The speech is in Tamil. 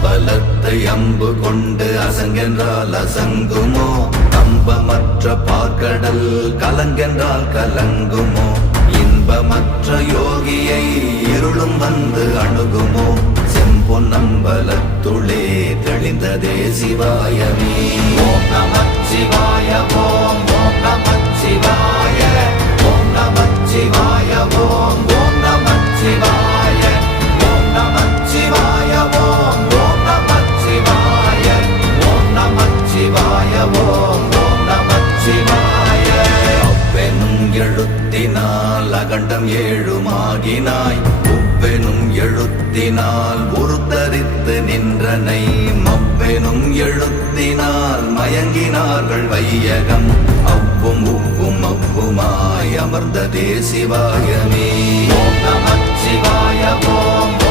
அம்பலத்தை அம்பு கொண்டு அசங்கென்றால் அசங்குமோ கம்பமற்ற பார்க்கடல் கலங்கென்றால் கலங்குமோ இன்பமற்ற யோகியை இருளும் வந்து அணுகுமோ செம்பொன்னம்பலத்துளே தெளிந்ததே சிவாயமே ஓம் நமச்சிவாய ஓம் ஓம் நமச்சிவாய ஓம் நமச்சிவாய ஓம் ஓம் நமச்சிவாய ஓம் நமச்சிவாய ஓம் ஓம் நமச்சிவாய ஓம் நமச்சிவாய ஓம் ஓம் நமச்சிவாய அவ்வெனும் எழுத்தினால் அகண்டம் ஏழுமாகினாய் உவ்வெனும் எழுத்தினால் உருத்தரித்து நின்றனை மவ்வெனும் எழுத்தினால் மயங்கினார்கள் வையகம் அவ்வும் உவ்வும் அவ்வுமாய் அமர்ந்ததே சிவாயமே ஓம் நமச்சிவாய ஓம்